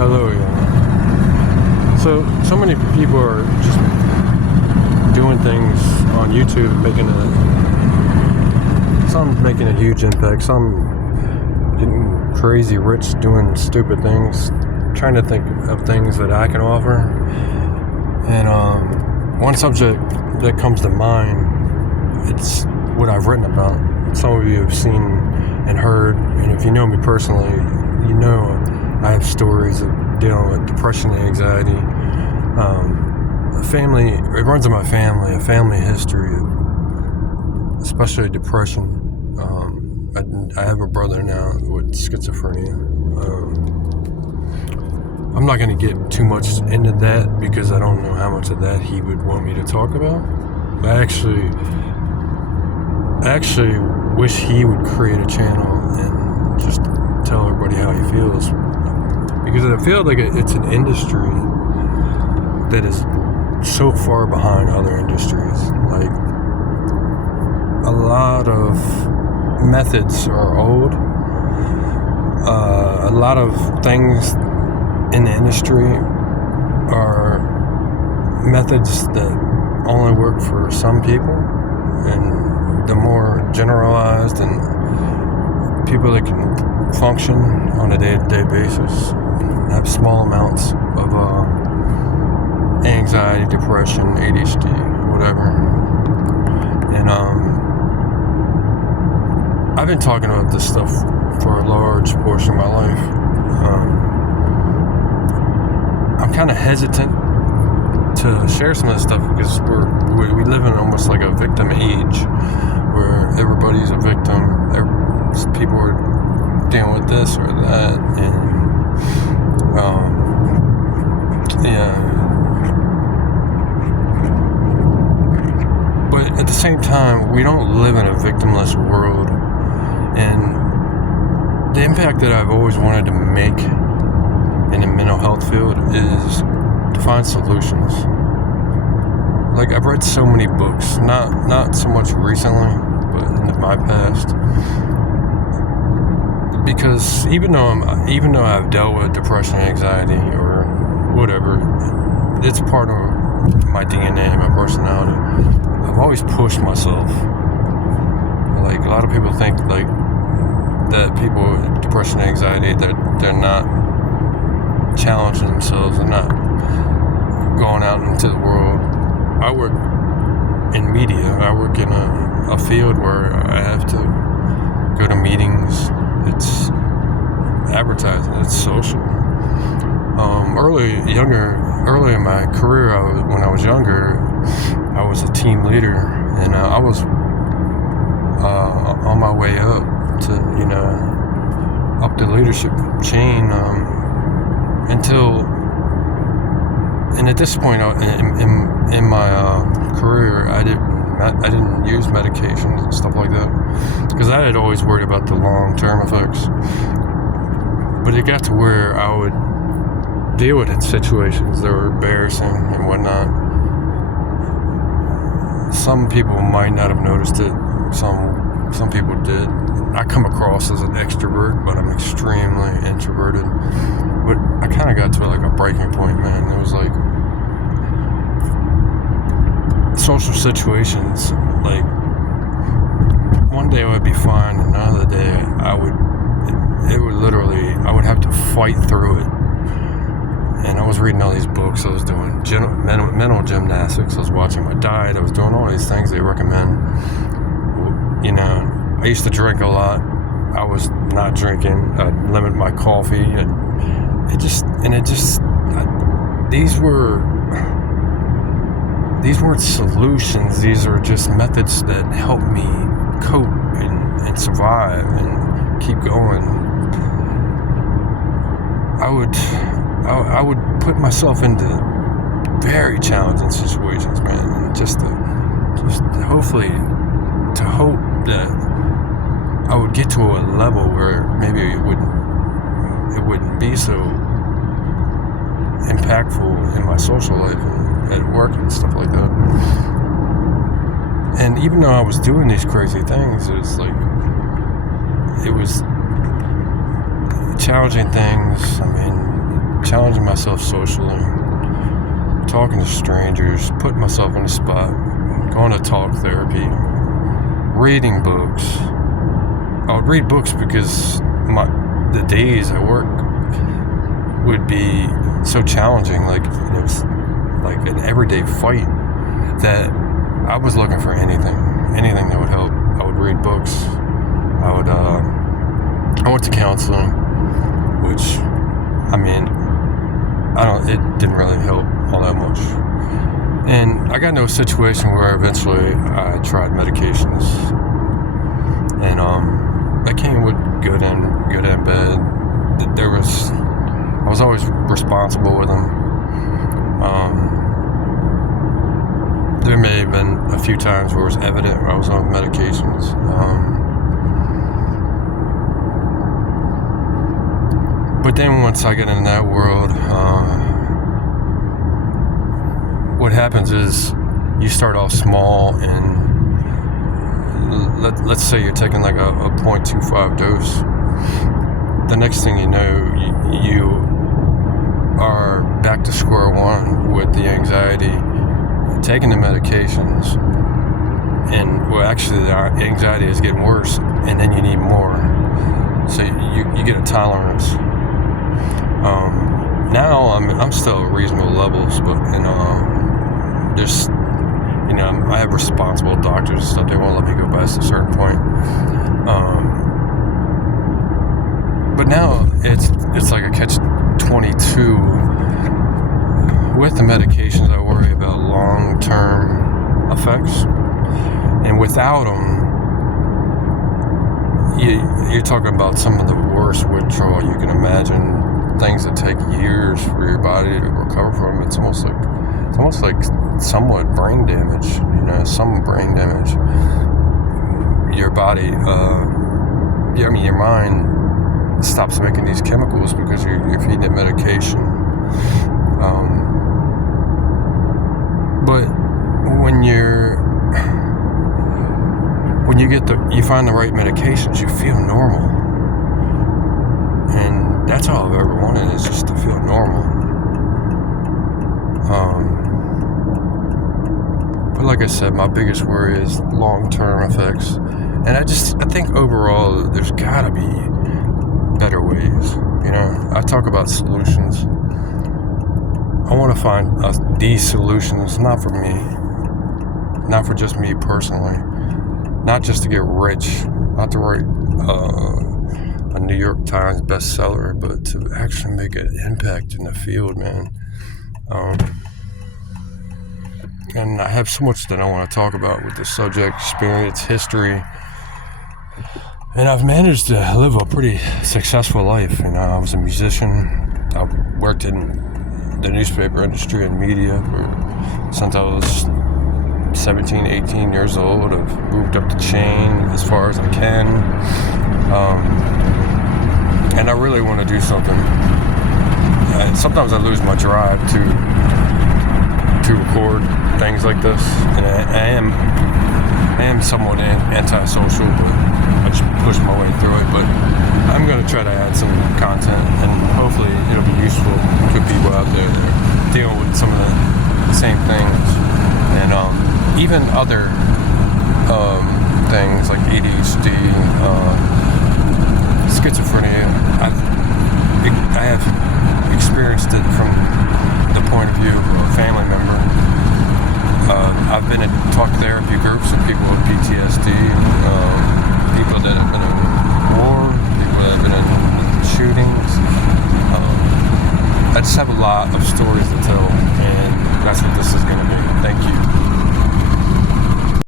Hello, y'all. So many people are just doing things on YouTube, some making a huge impact, some getting crazy rich doing stupid things, trying to think of things that I can offer. And one subject that comes to mind, it's what I've written about. Some of you have seen and heard, and if you know me personally, you know I have stories of dealing with depression and anxiety. It runs in my family, a family history of especially depression. I have a brother now with schizophrenia. I'm not going to get too much into that because I don't know how much of that he would want me to talk about. But I actually wish he would create a channel and just tell everybody how he feels. Because I feel like it's an industry that is so far behind other industries. Like, a lot of methods are old. A lot of things in the industry are methods that only work for some people, and the more generalized and people that can function on a day-to-day basis and have small amounts of anxiety, depression, ADHD, whatever. And I've been talking about this stuff for a large portion of my life. I'm kind of hesitant to share some of this stuff because we live in almost like a victim age where everybody's a victim. People are dealing with this or that, and but at the same time, we don't live in a victimless world, and the impact that I've always wanted to make in the mental health field is to find solutions. Like, I've read so many books, not so much recently, but in my past. Because even though I've dealt with depression and anxiety or whatever, it's part of my DNA, my personality. I've always pushed myself. Like, a lot of people think like that people with depression and anxiety, they're not challenging themselves, they're not going out into the world. I work in media. I work in a field where I have to go to meetings. It's advertising. It's social. Early in my career, when I was younger, I was a team leader, and I was on my way up to, up the leadership chain and at this point in my career, I didn't use medications and stuff like that because I had always worried about the long-term effects. But it got to where I would deal with it situations that were embarrassing and whatnot. Some people might not have noticed it. Some people did. I come across as an extrovert, but I'm extremely introverted. But I kind of got to like a breaking point, man. It was like social situations, like one day I would be fine, and another day I would have to fight through it. And I was reading all these books, I was doing mental gymnastics, I was watching my diet, I was doing all these things they recommend. I used to drink a lot. I was not drinking. I'd limit my coffee, and these weren't solutions. These are just methods that help me cope and survive and keep going. I would put myself into very challenging situations, man, and just to hope that I would get to a level where maybe it wouldn't be so impactful in my social life and at work and stuff like that. And even though I was doing these crazy things, it was challenging things. I mean, challenging myself socially, talking to strangers, putting myself on the spot, going to talk therapy, reading books. I would read books because the days at work would be so challenging. Like, it was like an everyday fight that I was looking for anything that would help. I would read books. I went to counseling, which, I mean, it didn't really help all that much. And I got into a situation where eventually I tried medications, and that came with good and bad. I was always responsible with them. There may have been a few times where it was evident I was on medications. But then once I get into that world, what happens is you start off small, and let's say you're taking like a 0.25 dose. The next thing you know, you are back to square one with the anxiety, taking the medications, and well, actually the anxiety is getting worse, and then you need more. So you get a tolerance. Now I'm still at reasonable levels, but there's, I have responsible doctors and stuff. They won't let me go past a certain point. But now it's like a catch-22. With the medications, I worry about long-term effects, and without them, you're talking about some of the worst withdrawal you can imagine. Things that take years for your body to recover from. It's almost like somewhat brain damage. Some brain damage. Your body, your mind stops making these chemicals because you're feeding it medication. But when you find the right medications, you feel normal. And that's all I've ever wanted, is just to feel normal. But like I said, my biggest worry is long-term effects. And I think overall, there's gotta be better ways. I talk about solutions. I want to find these solutions, not for me, not for just me personally, not just to get rich, not to write a New York Times bestseller, but to actually make an impact in the field, man. And I have so much that I want to talk about with the subject, experience, history. And I've managed to live a pretty successful life. I was a musician. I worked in the newspaper industry and media since I was 17, 18 years old. I've moved up the chain as far as I can. And I really want to do something. And sometimes I lose my drive to record things like this. And I am somewhat antisocial, but I just push my way through it. But I'm going to try to add some content, and hopefully it'll be useful to people out there that are dealing with some of the same things. And even other things like ADHD, schizophrenia. I have experienced it from the point of view of a family member. I've been in talk therapy groups with people with P.T.S.D, people that have been in war, people that have been in shootings. I just have a lot of stories to tell, and that's what this is going to be. Thank you.